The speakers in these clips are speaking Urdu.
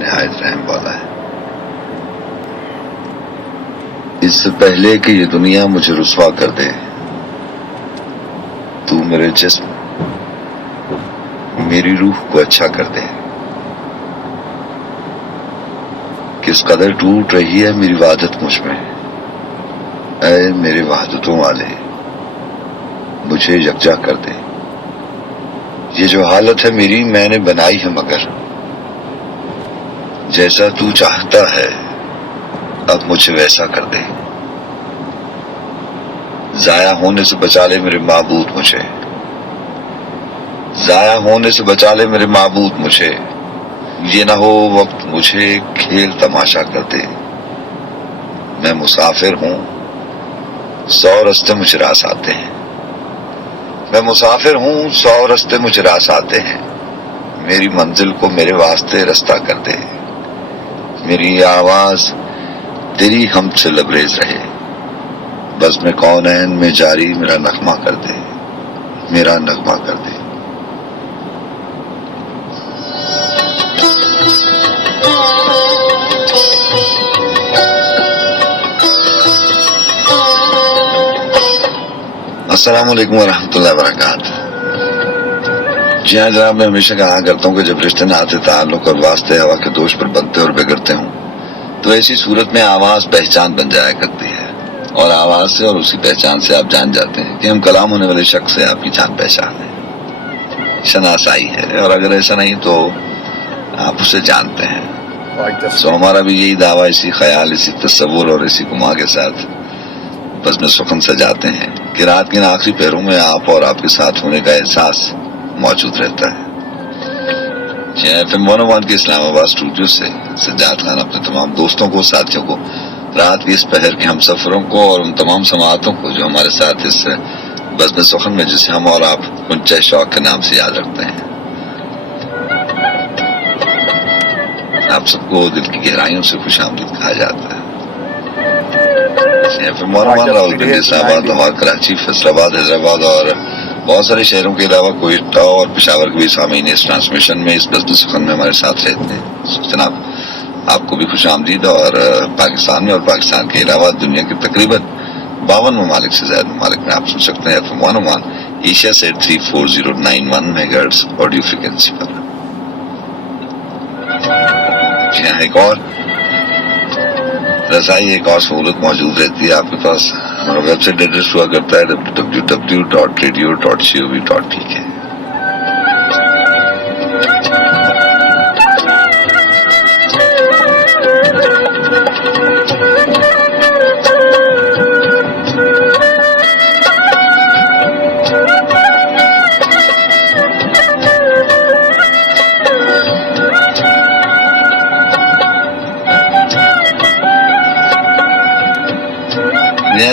نہایت رحم والا ہے۔ اس سے پہلے کہ یہ دنیا مجھے رسوا کر دے، تو میرے جسم میری روح کو اچھا کر دے۔ کس قدر ٹوٹ رہی ہے میری وحدت مجھ میں، اے میرے وحدتوں والے مجھے یکجا کر دے۔ یہ جو حالت ہے میری میں نے بنائی ہے، مگر جیسا تو چاہتا ہے اب مجھے ویسا کر دے۔ ضائع ہونے سے بچا لے میرے معبود مجھے، ضائع ہونے سے بچا لے میرے معبود مجھے۔ یہ نہ ہو وقت مجھے کھیل تماشا کر دے۔ میں مسافر ہوں، 100 رستے مجھے راس آتے ہیں۔ میں مسافر ہوں، 100 رستے مجھے راس آتے ہیں۔ میری منزل کو میرے واسطے رستہ کر دے۔ میری آواز تیری حمد سے لبریز رہے۔ بزم کونین میں جاری میرا نغمہ کر دے، میرا نغمہ کر دے۔ السلام علیکم ورحمۃ اللہ وبرکاتہ۔ جی ہاں جناب، میں ہمیشہ کہا کرتا ہوں کہ جب رشتے ناطے تعلق اور واسطے ہوا کے دوش پر بنتے اور بگڑتے ہوں تو ایسی صورت میں آواز پہچان بن جایا کرتی ہے، اور آواز سے اور اسی پہچان سے آپ جان جاتے ہیں کہ ہم کلام ہونے والے شخص سے آپ کی جان پہچان ہے، شناسائی ہے، اور اگر ایسا نہیں تو آپ اسے جانتے ہیں۔ سو ہمارا بھی یہی دعویٰ اسی خیال، اسی تصور اور اسی گما کے ساتھ بزم سخن سجاتے ہیں کہ رات کے ان آخری پہروں میں آپ اور آپ کے ساتھ ہونے کا احساس موجود رہتا ہے۔ FM 101 کے اسلام آباد اسٹوڈیو سے سجاد خان اپنے تمام دوستوں کو، ساتھیوں کو، رات کی اس پہر کے ہم سفروں کو اور ان تمام سماعتوں کو جو ہمارے ساتھ اس بزم سخن میں جسے ہم اور آپ کنچے شوق کے نام سے یاد رکھتے ہیں، آپ سب کو دل کی گہرائیوں سے خوش آمدید کہا جاتا ہے۔ FM 101 راولپنڈی، اسلام آباد، لاہور، کراچی، فیصل آباد، حیدرآباد اور بہت سارے شہروں کے علاوہ کوئٹہ اور پشاور کے بھی سامعین اس ٹرانسمیشن میں، اس بزم سخن میں ہمارے ساتھ رہتے ہیں۔ جناب آپ کو بھی خوش آمدید، اور پاکستان میں اور پاکستان کے علاوہ دنیا کے تقریباً 52 ممالک سے زائد ممالک میں آپ سن سکتے ہیں FM 101 Asia Sat 34091 megahertz audio frequency پر۔ جی ہاں، ایک اور رسائی، ایک اور سہولت موجود رہتی ہے آپ کے پاس۔ ہمارا ویب سائٹ ایڈریس ہوا کرتا ہے www.radio.gov.pk۔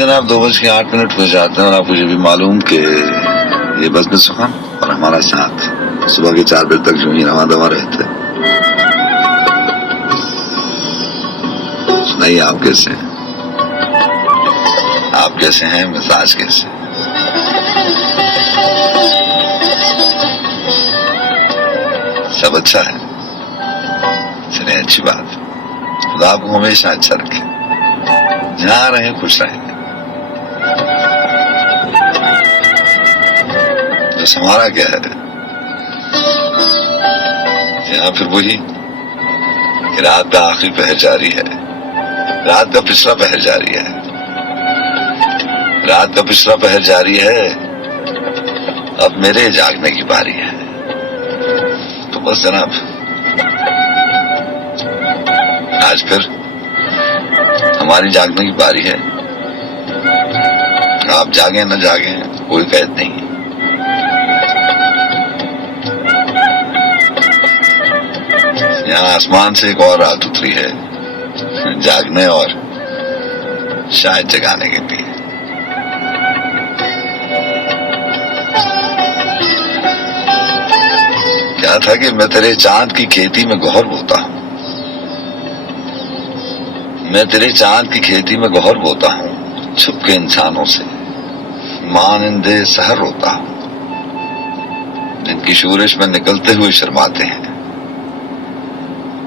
جناب 2:08 ہو جاتے ہیں، اور آپ کو یہ بھی معلوم کہ یہ بزم سخن اور ہمارا ساتھ صبح کے 4 بجے تک جو ہی رواں دواں رہتے ہیں۔ سنائیے آپ کیسے ہیں، آپ کیسے ہیں، مزاج کیسے ہیں؟ سب اچھا ہے؟ چلیں، اچھی بات۔ خدا آپ کو ہمیشہ اچھا رکھے، جہاں رہیں خوش رہیں۔ بس ہمارا کیا ہے، یہاں پھر وہی کہ رات کا آخری پہر جاری ہے، رات کا پچھلا پہر جاری ہے، رات کا پچھلا پہر جاری ہے، اب میرے جاگنے کی باری ہے۔ تو بس جناب، آج پھر ہماری جاگنے کی باری ہے۔ آپ جاگیں نہ جاگیں کوئی قید نہیں ہے۔ یہاں آسمان سے ایک اور رات اتری ہے، جاگنے اور شاید جگانے کے لیے۔ کیا تھا کہ میں تیرے چاند کی کھیتی میں گوہر بوتا ہوں، میں تیرے چاند کی کھیتی میں گوہر بوتا ہوں، چھپ کے انسانوں سے مانندے سحر روتا ہوں، جن کی شورش میں نکلتے ہوئے شرماتے ہیں،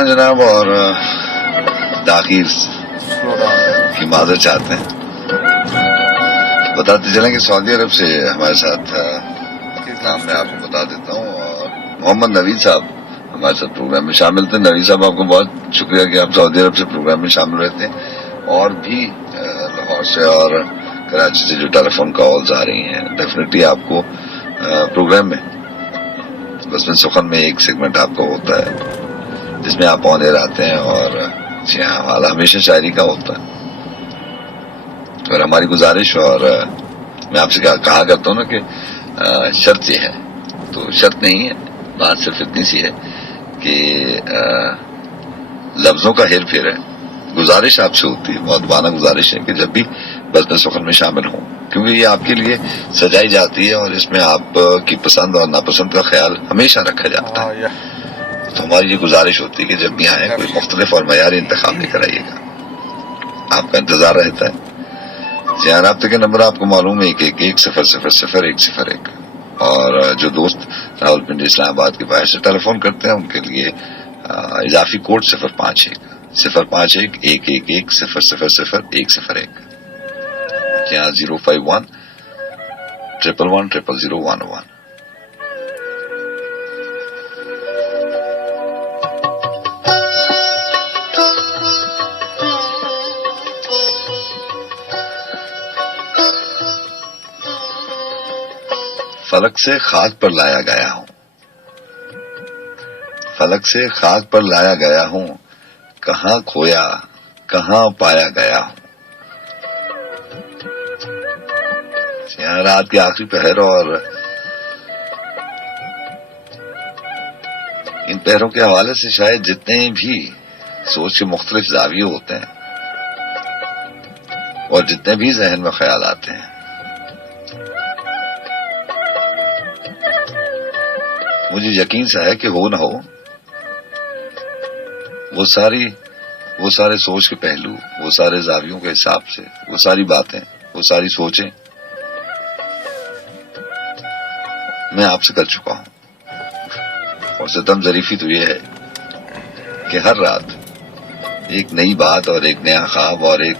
درمیان جناب اور تاخیر کی معذرت چاہتے ہیں. بتاتے چلیں کہ سعودی عرب سے ہمارے ساتھ نام میں آپ کو بتا دیتا ہوں, اور محمد نوید صاحب ہمارے ساتھ پروگرام میں شامل تھے. نوید صاحب آپ کو بہت شکریہ کہ آپ سعودی عرب سے پروگرام میں شامل رہتے ہیں, اور بھی لاہور سے اور کراچی سے جو ٹیلی فون کالز آ رہی ہیں, ڈیفینیٹلی آپ کو پروگرام میں بس میں سخن میں ایک سیگمنٹ آپ کا ہوتا ہے جس میں آپ آن ایئر آتے ہیں, اور حال ہمیشہ شاعری کا ہوتا ہے. اور ہماری گزارش, اور میں آپ سے کہا کرتا ہوں نا کہ شرط یہ ہے, تو شرط نہیں ہے, بات صرف اتنی سی ہے کہ لفظوں کا ہیر پھیر ہے. گزارش آپ سے ہوتی ہے, مؤدبانہ گزارش ہے کہ جب بھی بس میں سخن میں شامل ہوں, کیونکہ یہ آپ کے لیے سجائی جاتی ہے اور اس میں آپ کی پسند اور ناپسند کا خیال ہمیشہ رکھا جاتا ہے. تو ہماری یہ گزارش ہوتی ہے کہ جب بھی آئیں کوئی مختلف اور معیاری انتخاب لے کر آئیے گا, آپ کا انتظار رہتا ہے. جہاں رابطے کے نمبر آپ کو معلوم ہے 111000101, اور جو دوست راول پنڈی اسلام آباد کے باہر سے ٹیلی فون کرتے ہیں ان کے لیے اضافی کوڈ 051 جہاں 051-111-00011. فلک سے خاک پر لایا گیا ہوں, فلک سے خاک پر لایا گیا ہوں, کہاں کھویا کہاں پایا گیا ہوں. یہاں رات کے آخری پہر, اور ان پہروں کے حوالے سے شاید جتنے بھی سوچ کے مختلف زاویے ہوتے ہیں اور جتنے بھی ذہن میں خیال آتے ہیں, مجھے یقین سا ہے کہ ہو نہ ہو وہ سارے سوچ کے پہلو, وہ سارے زاویوں کے حساب سے, وہ ساری باتیں, وہ ساری سوچیں میں آپ سے کر چکا ہوں. اور ستم ظریفی تو یہ ہے کہ ہر رات ایک نئی بات اور ایک نیا خواب اور ایک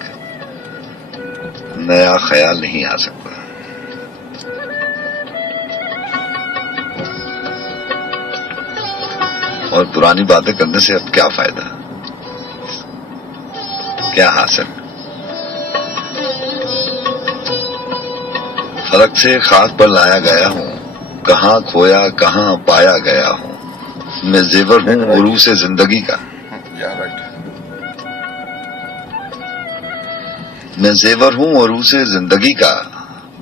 نیا خیال نہیں آ سکتا. اور پرانی باتیں کرنے سے اب کیا فائدہ, کیا حاصل. فلک سے خاک پر لایا گیا ہوں, کہاں کھویا کہاں پایا گیا ہوں. میں زیور ہوں عروس زندگی کا, میں زیور ہوں عروس زندگی کا,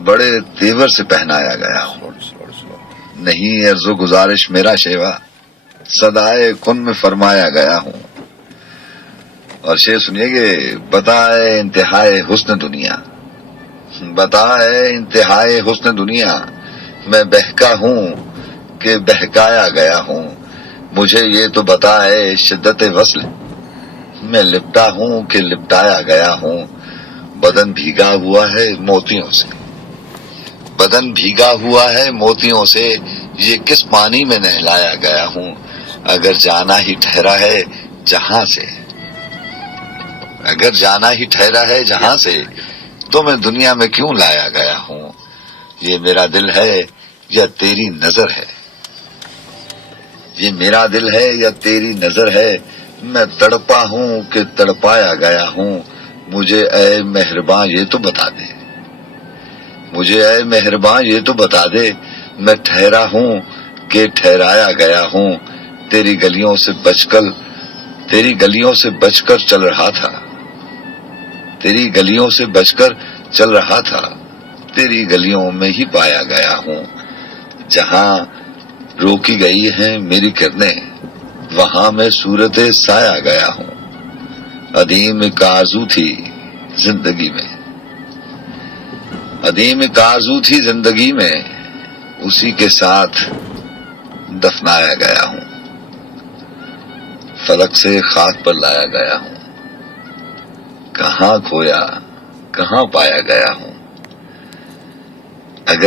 بڑے تیور سے پہنایا گیا ہوں. نہیں عرض و گزارش میرا شیوا, صدائے کن میں فرمایا گیا ہوں. اور شعر سنیے کہ بتائے انتہائے حسن دنیا, بتائے انتہائے حسن دنیا, میں بہکا ہوں کہ بہکایا گیا ہوں. مجھے یہ تو بتائے شدت وصل, میں لپٹا ہوں کہ لپٹایا گیا ہوں. بدن بھیگا ہوا ہے موتیوں سے, بدن بھیگا ہوا ہے موتیوں سے, یہ کس پانی میں نہلایا گیا ہوں. اگر جانا ہی ٹھہرا ہے جہاں سے, اگر جانا ہی ٹھہرا ہے جہاں سے, تو میں دنیا میں کیوں لایا گیا ہوں. یہ میرا دل ہے یا تیری نظر ہے, یہ میرا دل ہے یا تیری نظر ہے. میں تڑپا ہوں کہ تڑپایا گیا ہوں. مجھے اے مہرباں یہ تو بتا دے, مجھے اے مہرباں یہ تو بتا دے, میں ٹھہرا ہوں کہ ٹھہرایا گیا ہوں. تیری گلیوں سے بچ کر چل رہا تھا, تیری گلیوں سے بچ کر چل رہا تھا. تیری گلیوں میں ہی پایا گیا ہوں. جہاں روکی گئی ہیں میری کرنیں, وہاں میں صورت سایہ گیا ہوں. عدیم ایک آرزو تھی زندگی میں, عدیم ایک آرزو تھی زندگی میں, اسی کے ساتھ دفنایا گیا ہوں. فلک سے خاک پر لایا گیا ہوں, کہاں کھویا کہاں پایا گیا ہوں. اگر